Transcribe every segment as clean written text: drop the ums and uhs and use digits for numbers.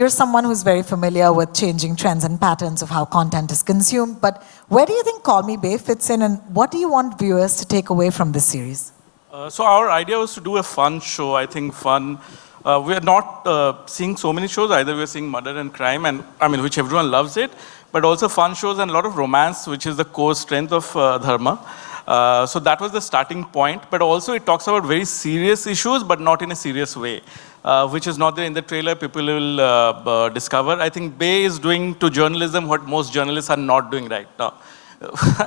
You're someone who's very familiar with changing trends and patterns of how content is consumed, but where do you think Call Me Bae fits in, and what do you want viewers to take away from this series? So our idea was to do a fun show. I think fun. We are not seeing so many shows. Either we are seeing murder and crime, and I mean, which everyone loves it, but also fun shows and a lot of romance, which is the core strength of Dharma. So that was the starting point. But also it talks about very serious issues, but not in a serious way, which is not there in the trailer. People will discover. I think Bae is doing to journalism what most journalists are not doing right now.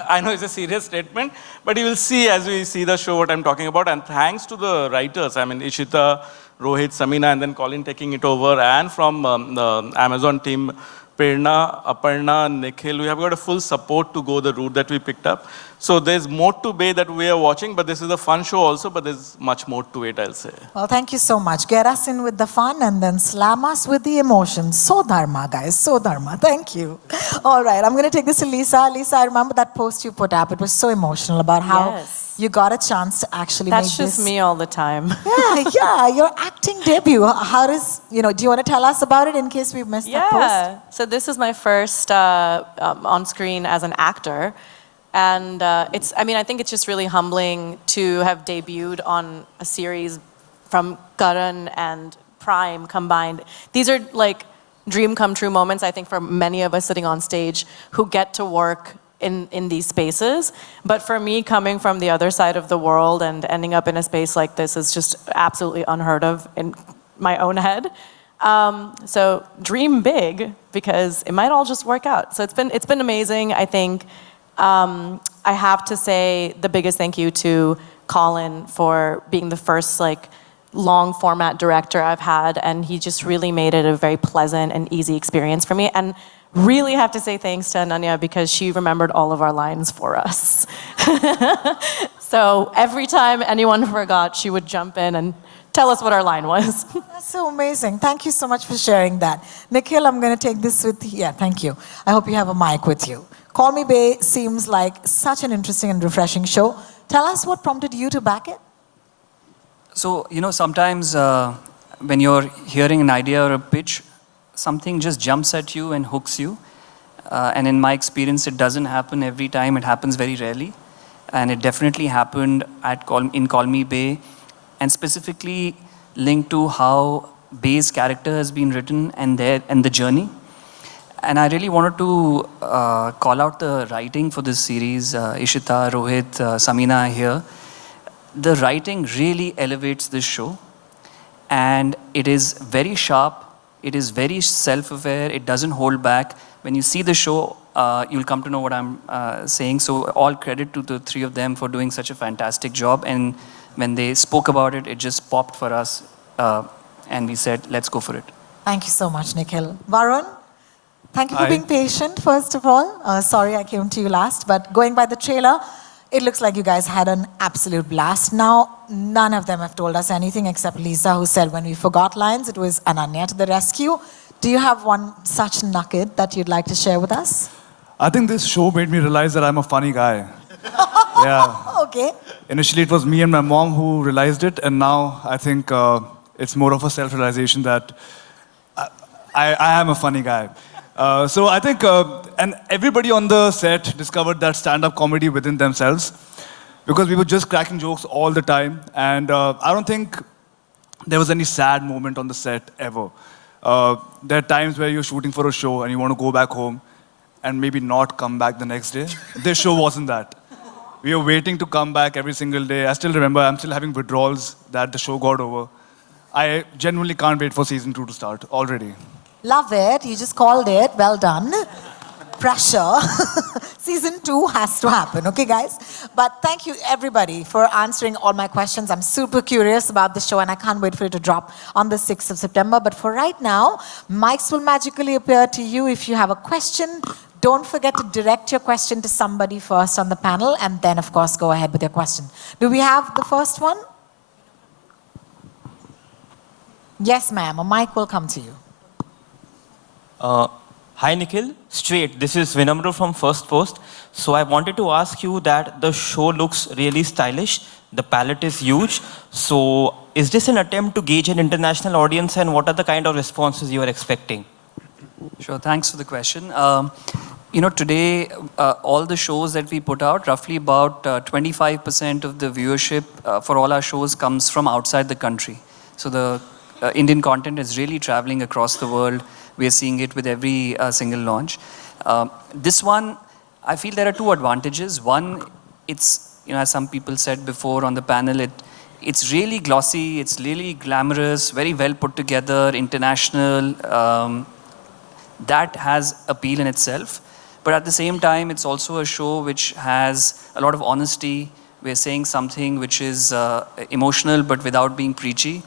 I know it's a serious statement, but you will see as we see the show what I'm talking about. And thanks to the writers, I mean, Ishita, Rohit, Samina, and then Colin taking it over, and from the Amazon team, Prerna, Aparna, Nikhil, we have got a full support to go the route that we picked up. So there's more to Bae that we are watching, but this is a fun show also, but there's much more to it, I'll say. Well, thank you so much. Get us in with the fun and then slam us with the emotions. So Dharma, guys. So Dharma. Thank you. All right, I'm going to take this to Lisa. Lisa, I remember that post you put up. It was so emotional about how you got a chance to actually That's make this. just me all the time. Yeah, your acting debut. How does, do you want to tell us about it in case we missed that post? Yeah. So this is my first on screen as an actor. And I think it's just really humbling to have debuted on a series from Karan and Prime combined. These are like dream come true moments, I think, for many of us sitting on stage who get to work in these spaces. But for me, coming from the other side of the world and ending up in a space like this is just absolutely unheard of in my own head. So dream big, because it might all just work out. So it's been amazing, I think. I have to say the biggest thank you to Colin for being the first long format director I've had, and he just really made it a very pleasant and easy experience for me. And really have to say thanks to Ananya, because she remembered all of our lines for us. So every time anyone forgot, she would jump in and tell us what our line was. That's so amazing. Thank you so much for sharing that. Nikhil, I'm going to take this with you. Yeah, thank you. I hope you have a mic with you. Call Me Bae seems like such an interesting and refreshing show. Tell us what prompted you to back it. So, sometimes when you're hearing an idea or a pitch, something just jumps at you and hooks you. And in my experience, it doesn't happen every time. It happens very rarely. And it definitely happened in Call Me Bae, and specifically linked to how Bae's character has been written and the journey. And I really wanted to call out the writing for this series. Ishita, Rohit, Samina here. The writing really elevates this show. And it is very sharp. It is very self-aware. It doesn't hold back. When you see the show, you'll come to know what I'm saying. So all credit to the three of them for doing such a fantastic job. And when they spoke about it, it just popped for us. And we said, let's go for it. Thank you so much, Nikhil. Varun, thank you for being patient, first of all. Sorry I came to you last, but going by the trailer, it looks like you guys had an absolute blast. Now, none of them have told us anything except Lisa, who said when we forgot lines, it was Ananya to the rescue. Do you have one such nugget that you'd like to share with us? I think this show made me realize that I'm a funny guy. Yeah. Okay. Initially, it was me and my mom who realized it, and now I think it's more of a self-realization that I am a funny guy. So I think, and everybody on the set discovered that stand-up comedy within themselves, because we were just cracking jokes all the time, and I don't think there was any sad moment on the set ever. There are times where you're shooting for a show and you want to go back home and maybe not come back the next day. This show wasn't that. We were waiting to come back every single day. I still remember, I'm still having withdrawals that the show got over. I genuinely can't wait for season 2 to start already. Love it. You just called it. Well done. Pressure. Season 2 has to happen, okay, guys? But thank you, everybody, for answering all my questions. I'm super curious about the show, and I can't wait for it to drop on the 6th of September. But for right now, mics will magically appear to you. If you have a question, don't forget to direct your question to somebody first on the panel, and then, of course, go ahead with your question. Do we have the first one? Yes, ma'am. A mic will come to you. Hi Nikhil, straight. This is Vinamru from First Post. So I wanted to ask you that the show looks really stylish, the palette is huge. So, is this an attempt to gauge an international audience, and what are the kind of responses you are expecting? Sure, thanks for the question. Today, all the shows that we put out, roughly about 25% of the viewership for all our shows comes from outside the country. So the Indian content is really traveling across the world. We are seeing it with every single launch. This one, I feel there are two advantages. One, it's, as some people said before on the panel, it's really glossy, it's really glamorous, very well put together, international. That has appeal in itself. But at the same time, it's also a show which has a lot of honesty. We're saying something which is emotional but without being preachy.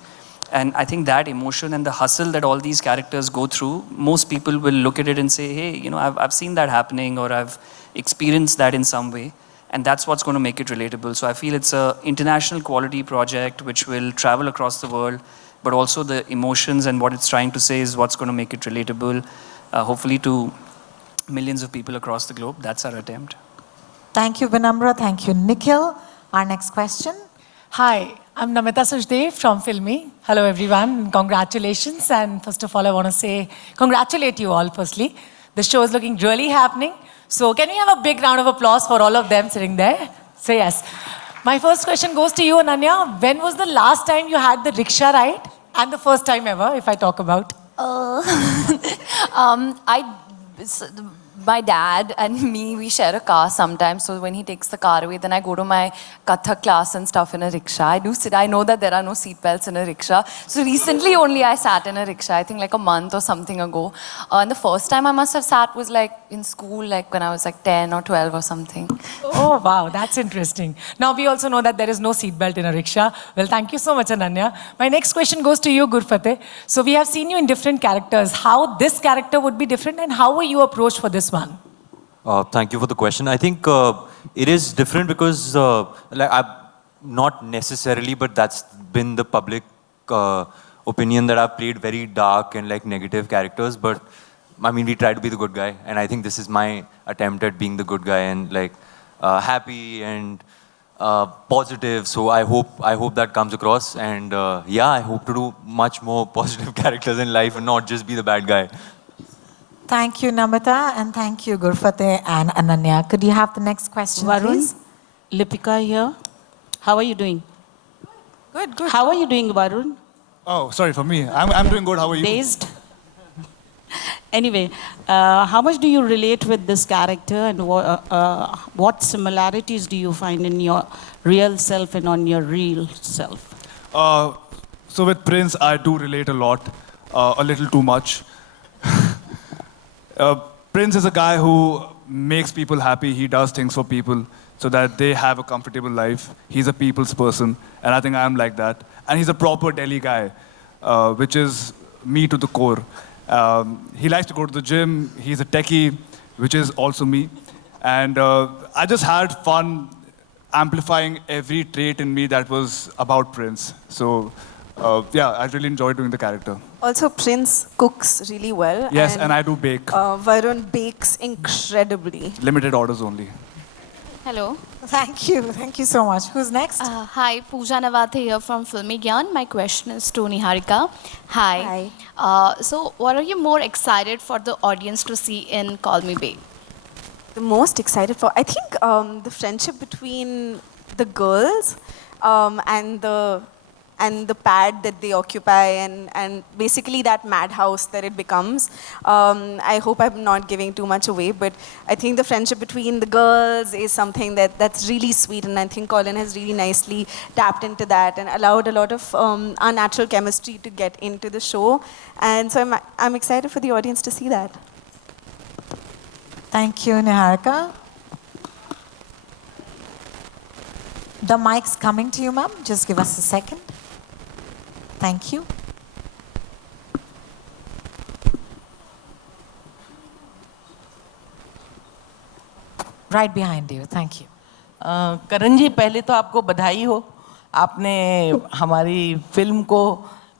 And I think that emotion and the hustle that all these characters go through, most people will look at it and say, hey, I've seen that happening, or I've experienced that in some way. And that's what's going to make it relatable. So I feel it's an international quality project which will travel across the world, but also the emotions and what it's trying to say is what's going to make it relatable, hopefully to millions of people across the globe. That's our attempt. Thank you, Vinamra. Thank you, Nikhil. Our next question. Hi, I'm Namita Suchdev from Filmy. Hello, everyone. Congratulations. And first of all, I want to congratulate you all, firstly. The show is looking really happening. So can we have a big round of applause for all of them sitting there? So yes. My first question goes to you, Ananya. When was the last time you had the rickshaw ride? And the first time ever, if I talk about? My dad and me, we share a car sometimes. So when he takes the car away, then I go to my Kathak class and stuff in a rickshaw. I know that there are no seat belts in a rickshaw. So recently only I sat in a rickshaw, I think like a month or something ago. And the first time I must have sat was like in school, like when I was like 10 or 12 or something. Oh, wow, that's interesting. Now, we also know that there is no seatbelt in a rickshaw. Well, thank you so much, Ananya. My next question goes to you, Gurfateh. So we have seen you in different characters. How this character would be different, and how were you approached for this one? Thank you for the question. I think it is different because, not necessarily, but that's been the public opinion that I've played very dark and like negative characters. But I mean, we try to be the good guy, and I think this is my attempt at being the good guy and like happy and positive. So I hope that comes across. And yeah, I hope to do much more positive characters in life and not just be the bad guy. Thank you, Namita, and thank you, Gurfateh and Ananya. Could you have the next question, Varun, please? Lipika here. How are you doing? Good, good. How are you doing, Varun? Oh, sorry, for me. I'm doing good. How are you? Dazed? Anyway, how much do you relate with this character, and what similarities do you find in your real self and on your real self? So with Prince, I do relate a lot, a little too much. Prince is a guy who makes people happy. He does things for people so that they have a comfortable life. He's a people's person, and I think I'm like that. And he's a proper Delhi guy, which is me to the core. He likes to go to the gym. He's a techie, which is also me. And I just had fun amplifying every trait in me that was about Prince. So yeah, I really enjoyed doing the character. Also, Prince cooks really well. Yes, and I do bake. Varun bakes incredibly. Limited orders only. Hello. Thank you. Thank you so much. Who's next? Hi, Pooja Nawathe here from Filmy Gyan. My question is to Niharika. Hi. So, what are you more excited for the audience to see in Call Me Babe? The most excited for, I think, the friendship between the girls and the pad that they occupy and basically that madhouse that it becomes. I hope I'm not giving too much away, but I think the friendship between the girls is something that's really sweet, and I think Colin has really nicely tapped into that and allowed a lot of our natural chemistry to get into the show. And so I'm excited for the audience to see that. Thank you, Niharika. The mic's coming to you, ma'am. Just give us a second. Thank you. Right behind you. Thank you. करण जी, पहले तो आपको बधाई हो. आपने हमारी film को,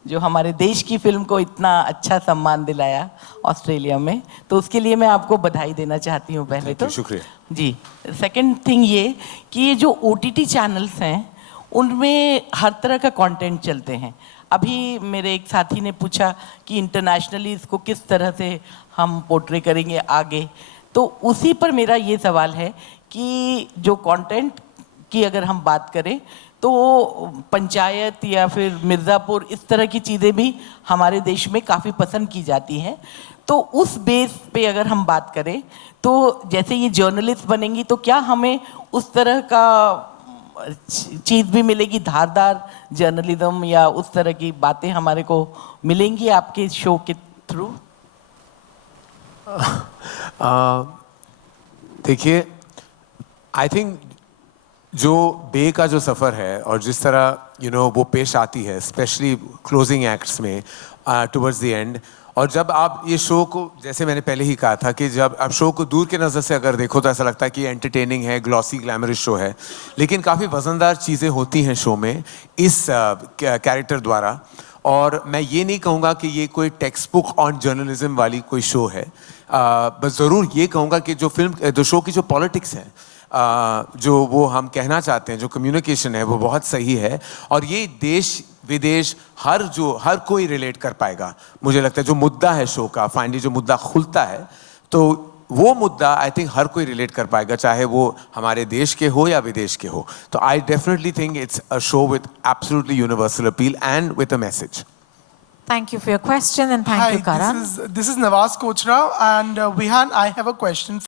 जो हमारे देश की फिल्म को इतना अच्छा सम्मान दिलाया ऑस्ट्रेलिया में, तो उसके लिए मैं आपको बधाई देना चाहती हूँ पहले तो. शुक्रिया. जी. सेकंड थिंग ये कि ये जो OTT चैनल्स हैं, उनमें हर तरह का कंटेंट चलते हैं। अभी मेरे एक साथी ने पूछा कि इंटरनेशनली इसको किस तरह से हम पोर्ट्रे करेंगे आगे, तो उसी पर मेरा ये सवाल है कि जो कंटेंट की अगर हम बात करें तो पंचायत या फिर मिर्ज़ापुर इस तरह की चीज़ें भी हमारे देश में काफ़ी पसंद की जाती हैं। तो उस बेस पे अगर हम बात करें तो जैसे ये जर्नलिस्ट बनेंगी तो क्या हमें उस तरह का चीज़ भी मिलेगी, धारदार जर्नलिज्म या उस तरह की बातें हमारे को मिलेंगी आपके शो के थ्रू? देखिए, आई थिंक जो बे का जो सफ़र है और जिस तरह वो पेश आती है स्पेशली क्लोजिंग एक्ट्स में टुवर्ड्स द एंड, और जब आप ये शो को, जैसे मैंने पहले ही कहा था कि जब आप शो को दूर के नज़र से अगर देखो तो ऐसा लगता है कि एंटरटेनिंग है, ग्लॉसी ग्लैमरस शो है, लेकिन काफ़ी वज़नदार चीज़ें होती हैं शो में इस कैरेक्टर द्वारा। और मैं ये नहीं कहूँगा कि ये कोई टेक्स्ट बुक ऑन जर्नलिज्म वाली कोई शो है, बस ज़रूर ये कहूँगा कि जो शो की जो पॉलिटिक्स है, जो वो हम कहना चाहते हैं, जो कम्युनिकेशन है वो बहुत सही है, और ये देश विदेश हर कोई रिलेट कर पाएगा। मुझे लगता है जो मुद्दा है शो का, फाइनली जो मुद्दा खुलता है, तो वो मुद्दा आई थिंक हर कोई रिलेट कर पाएगा, चाहे वो हमारे देश के हो या विदेश के हो। तो I definitely think it's a show with absolutely universal appeal and with a message. Thank you for your question and thank you, Karan. This is Nawaz Kochra, and Vihan, I have a question